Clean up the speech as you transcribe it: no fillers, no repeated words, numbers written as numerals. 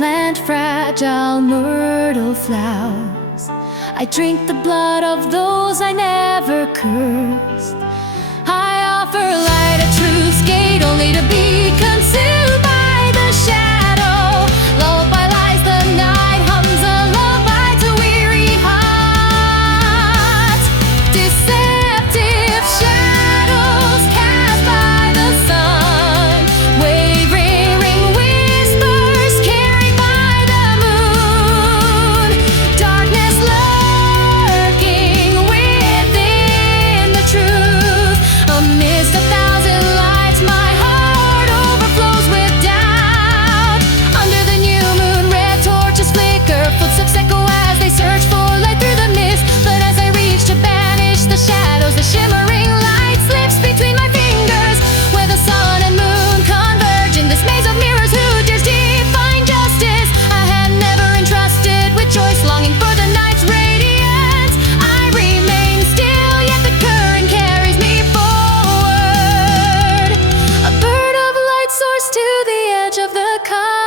plant fragile myrtle flowers. I drink the blood of those I never cursed. I offer light at truth's gate only to be consumed by the shadow. Lulled by lies, the night hums a lullaby to weary hearts. Deceptive shadows cast by the sun, wavering whispers carried by the moon. Darkness lurking within the truth. Amidst a thousand lights, my heart overflows with doubt. Under the new moon, red torches flicker, footsteps echo as they search for light through the mist. But as I reach to banish the shadows, the shimmering light slips between my fingers, where the sun and moon converge in this maze of mirrors. Who dares define justice? I had never entrusted with choice, longing for the night's radiance. I remain still, yet the current carries me forward. A bird of light soars to the edge of the sky.